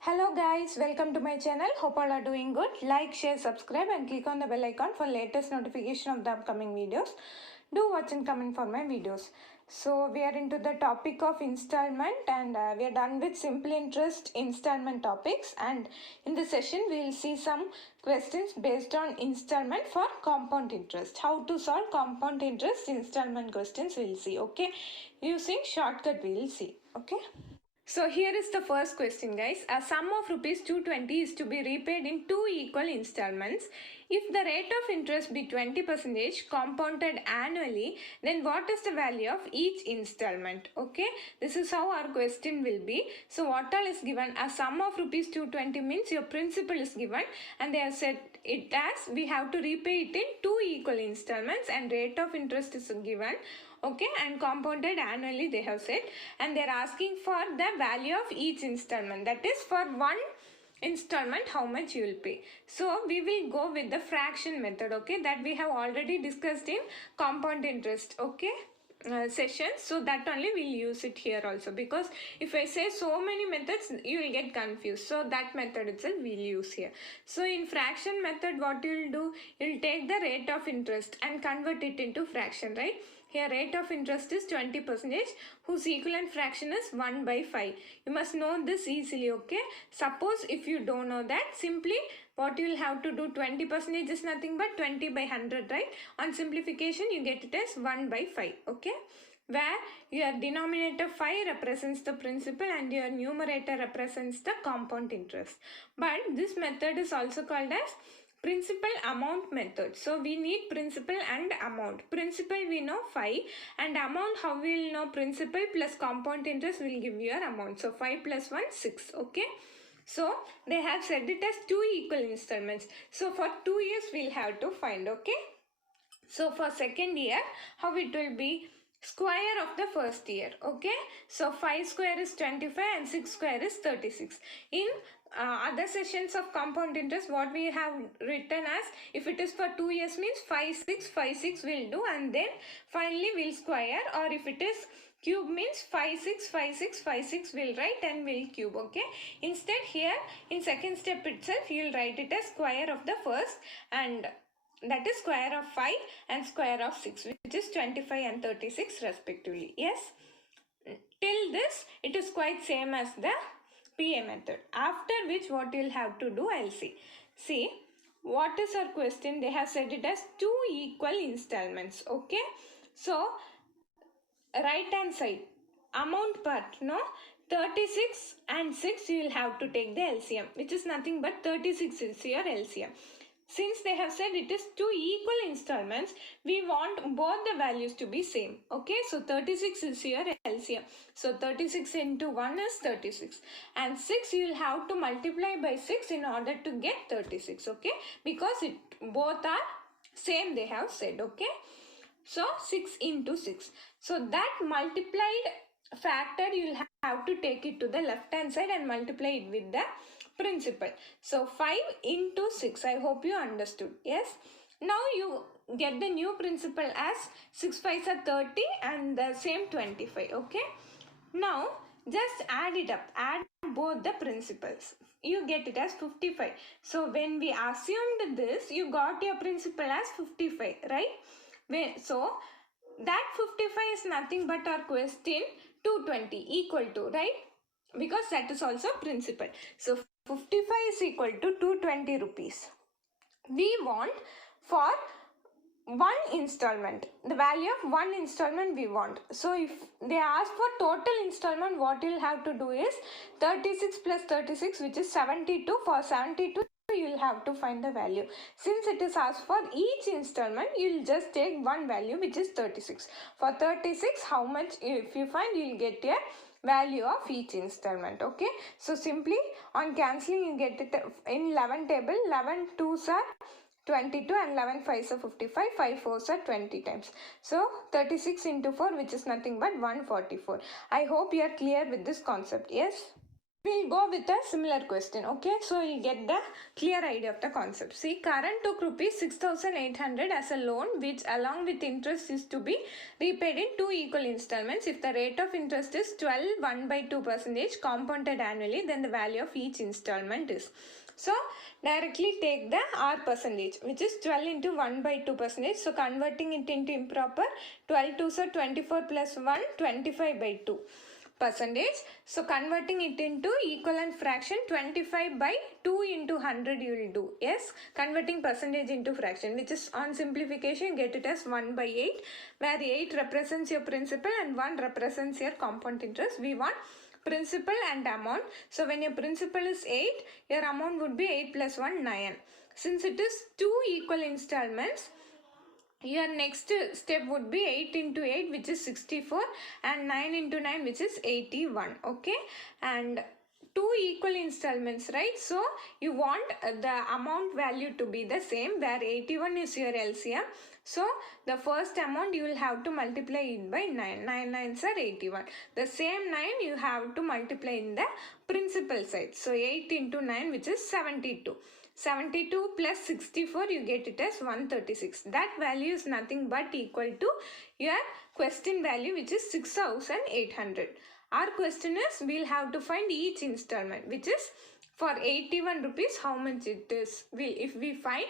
Hello guys, welcome to my channel. Hope all are doing good. Like, share, subscribe and click on the bell icon for latest notification of the upcoming videos. Do watch and comment for my videos. So we are into the topic of installment and we are done with simple interest installment topics, and in this session we will see some questions based on installment for compound interest. How to solve compound interest installment questions we will see, okay? Using shortcut we will see, okay? So here is the first question, guys. A sum of rupees 220 is to be repaid in two equal installments. If the rate of interest be 20% compounded annually, then what is the value of each installment? Okay, this is how our question will be. So what all is given? A sum of rupees 220 means your principal is given, and they have said it as we have to repay it in two equal installments, and rate of interest is given, okay, and compounded annually they have said, and they're asking for the value of each installment, that is for one installment how much you will pay. So we will go with the fraction method, okay, that we have already discussed in compound interest, okay, sessions. So that only we'll use it here also, because if I say so many methods you will get confused, so that method itself we'll use here. So in fraction method what you'll do, you'll take the rate of interest and convert it into fraction, right? Here rate of interest is 20%, whose equivalent fraction is 1 by 5. You must know this easily, okay? Suppose if you don't know that, simply what you will have to do, 20% is nothing but 20 by 100, right? On simplification you get it as 1 by 5, okay? Where your denominator 5 represents the principal and your numerator represents the compound interest. But this method is also called as principal amount method. So we need principal and amount. Principal we know 5, and amount, how we will know? Principal plus compound interest will give you your amount. So 5 plus 1, 6, okay. So they have said it as two equal installments. So for 2 years we'll have to find, okay. So for second year, how it will be? Square of the first year, okay. So 5 square is 25 and 6 square is 36. In other sessions of compound interest, what we have written as, if it is for 2 years means 5 6 5 6 will do, and then finally we'll square, or if it is cube means 5 6 5 6 5 6 will write and will cube, okay. Instead here in second step itself you will write it as square of the first, and that is square of 5 and square of 6, which is 25 and 36 respectively. Yes, till this it is quite same as the PA method. After which what you will have to do, I'll see. See, what is our question? They have said it as two equal installments, okay. So right hand side amount part, no, 36 and 6 you will have to take the LCM, which is nothing but 36 is your LCM. Since they have said it is two equal installments, we want both the values to be same, okay. So 36 is your LCM. So 36 into 1 is 36, and 6 you will have to multiply by 6 in order to get 36, okay, because it both are same they have said, okay. So 6 into 6. So that multiplied factor you will have to take it to the left hand side and multiply it with the principal. So 5 into 6. I hope you understood. Yes. Now you get the new principal as 6 5s are 30 and the same 25. Okay. Now just add it up. Add both the principals. You get it as 55. So when we assumed this, you got your principal as 55, right? So that 55 is nothing but our question 220 equal to, right? Because that is also principal. So 55 is equal to 220 rupees. We want for one installment, the value of one installment we want. So if they ask for total installment, what you'll have to do is 36 plus 36, which is 72. For 72 you'll have to find the value. Since it is asked for each installment, you'll just take one value, which is 36. For 36, how much if you find, you'll get a value of each installment, okay. So simply on cancelling you get it in 11 table. 11 2s are 22 and 11 5s are 55, 5 4s are 20 times. So 36 into 4, which is nothing but 144. I hope you are clear with this concept. Yes. We'll go with a similar question, okay? So you'll get the clear idea of the concept. See, current took rupees 6,800 as a loan, which along with interest is to be repaid in 2 equal installments. If the rate of interest is 12 1/2% compounded annually, then the value of each installment is. So directly take the R percentage, which is 12 into 1/2%. So converting it into improper, 12 2s are 24 plus 1, 25/2 percentage. So converting it into equivalent fraction, 25/2 into 100 you will do. Yes, converting percentage into fraction, which is on simplification get it as 1/8, where 8 represents your principal and 1 represents your compound interest. We want principal and amount. So when your principal is 8, your amount would be 8 plus 1, 9. Since it is 2 equal installments, your next step would be 8 into 8, which is 64, and 9 into 9, which is 81. Okay, and 2 equal installments, right? So you want the amount value to be the same, where 81 is your LCM. So the first amount you will have to multiply it by 9. 9 9s are 81. The same 9 you have to multiply in the principal side. So 8 into 9, which is 72. 72 plus 64, you get it as 136. That value is nothing but equal to your question value, which is 6,800. Our question is, we'll have to find each installment, which is for 81 rupees, how much it is. If we find,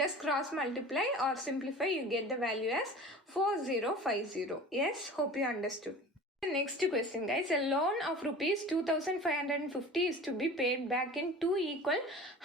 just cross multiply or simplify, you get the value as 4050. Yes, hope you understood. The next question, guys, a loan of rupees 2,550 is to be paid back in 2 equal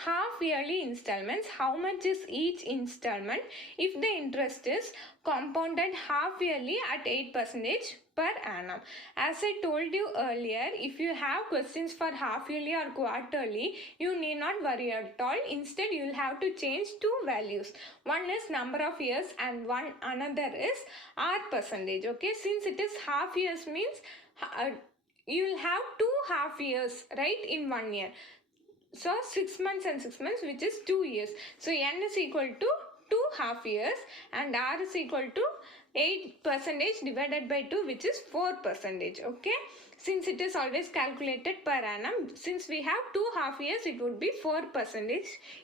half yearly installments. How much is each installment if the interest is compounded half yearly at 8% per annum? As I told you earlier, if you have questions for half yearly or quarterly, you need not worry at all. Instead, you will have to change 2 values. One is number of years and another is R percentage. Okay, since it is half years means you will have 2 half years, right, in 1 year. So 6 months and 6 months, which is 2 years. So N is equal to 2 half years and R is equal to 8% divided by 2, which is 4%. Okay, since it is always calculated per annum, since we have 2 half years, it would be 4%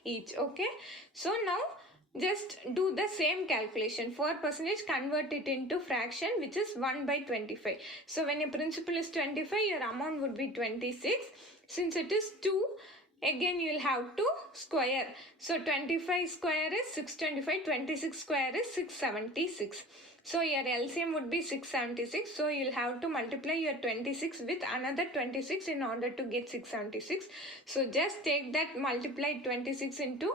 each. Okay, so now just do the same calculation. 4% convert it into fraction, which is 1/25. So when your principal is 25, your amount would be 26. Since it is 2, again you will have to square. So 25 square is 625, 26 square is 676. So your LCM would be 676. So you'll have to multiply your 26 with another 26 in order to get 676. So just take that, multiply 26 into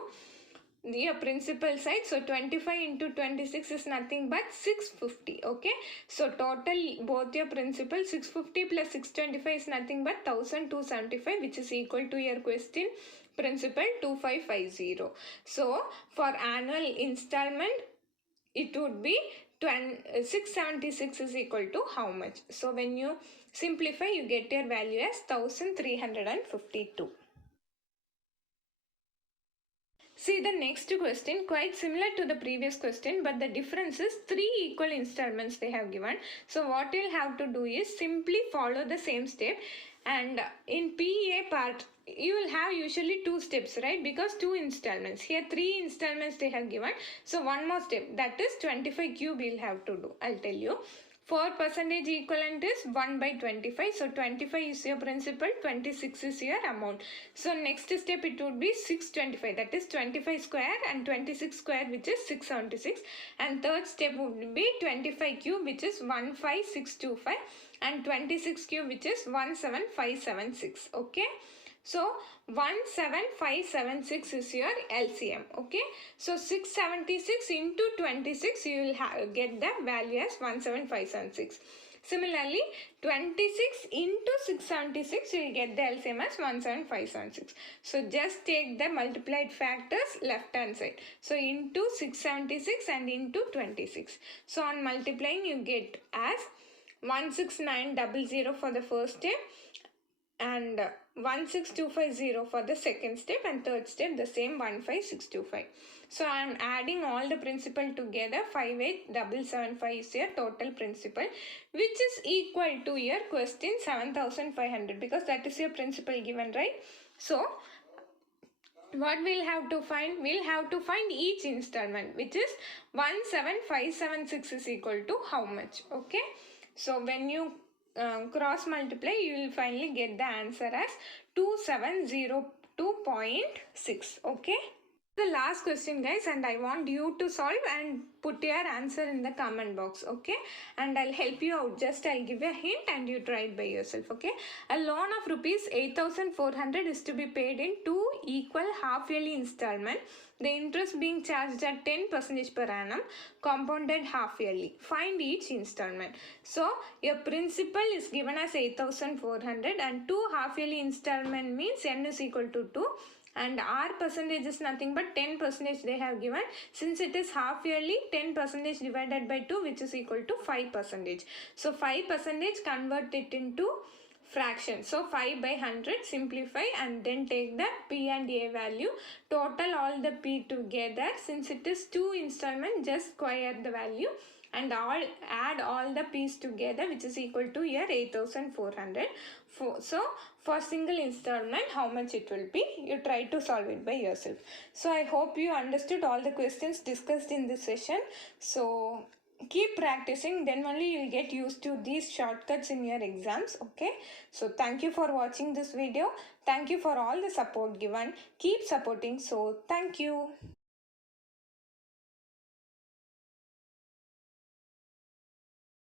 your principal side. So 25 into 26 is nothing but 650. Okay, so total both your principal 650 plus 625 is nothing but 1,275, which is equal to your question principal 2550. So for annual installment, it would be 676 is equal to how much? So when you simplify, you get your value as 1,352. See the next question, quite similar to the previous question, but the difference is 3 equal installments they have given. So what you'll have to do is simply follow the same step, and in PA part you will have usually 2 steps, right? Because 2 installments. Here 3 installments they have given. So one more step, that is 25 cube you'll have to do. I'll tell you. 4% equivalent is 1/25. So 25 is your principal, 26 is your amount. So next step it would be 625, that is 25 square, and 26 square, which is 676. And third step would be 25 cube, which is 15625, and 26 cube, which is 17576. Okay, so 17576 is your LCM. Okay, so 676 into 26, you will get the value as 17576. Similarly, 26 into 676, you will get the LCM as 17576. So just take the multiplied factors left hand side. So into 676 and into 26. So on multiplying, you get as 16900 for the first step, and 16250 for the second step, and third step the same 15625. So I am adding all the principal together. 58775 is your total principal, which is equal to your question 7500, because that is your principal given, right? So what we'll have to find? We'll have to find each installment, which is 17576 is equal to how much? Okay. So when you cross multiply, you will finally get the answer as 2702.6. Okay. The last question, guys, and I want you to solve and put your answer in the comment box. Okay, and I'll help you out. Just I'll give a hint and you try it by yourself. Okay, a loan of rupees 8400 is to be paid in 2 equal half yearly installment, the interest being charged at 10% per annum, compounded half yearly. Find each installment. So your principal is given as 8400 and 2 half yearly installment means n is equal to 2, and our percentage is nothing but 10% they have given. Since it is half yearly, 10% divided by 2, which is equal to 5%. So 5% convert it into fraction. So 5 by 100, simplify and then take the P and A value. Total all the P together. Since it is 2 installment, just square the value and add all the P's together, which is equal to here 8400. So for single installment, how much it will be? You try to solve it by yourself. So I hope you understood all the questions discussed in this session. So keep practicing, then only you'll get used to these shortcuts in your exams. Okay, so thank you for watching this video. Thank you for all the support given. Keep supporting. So thank you.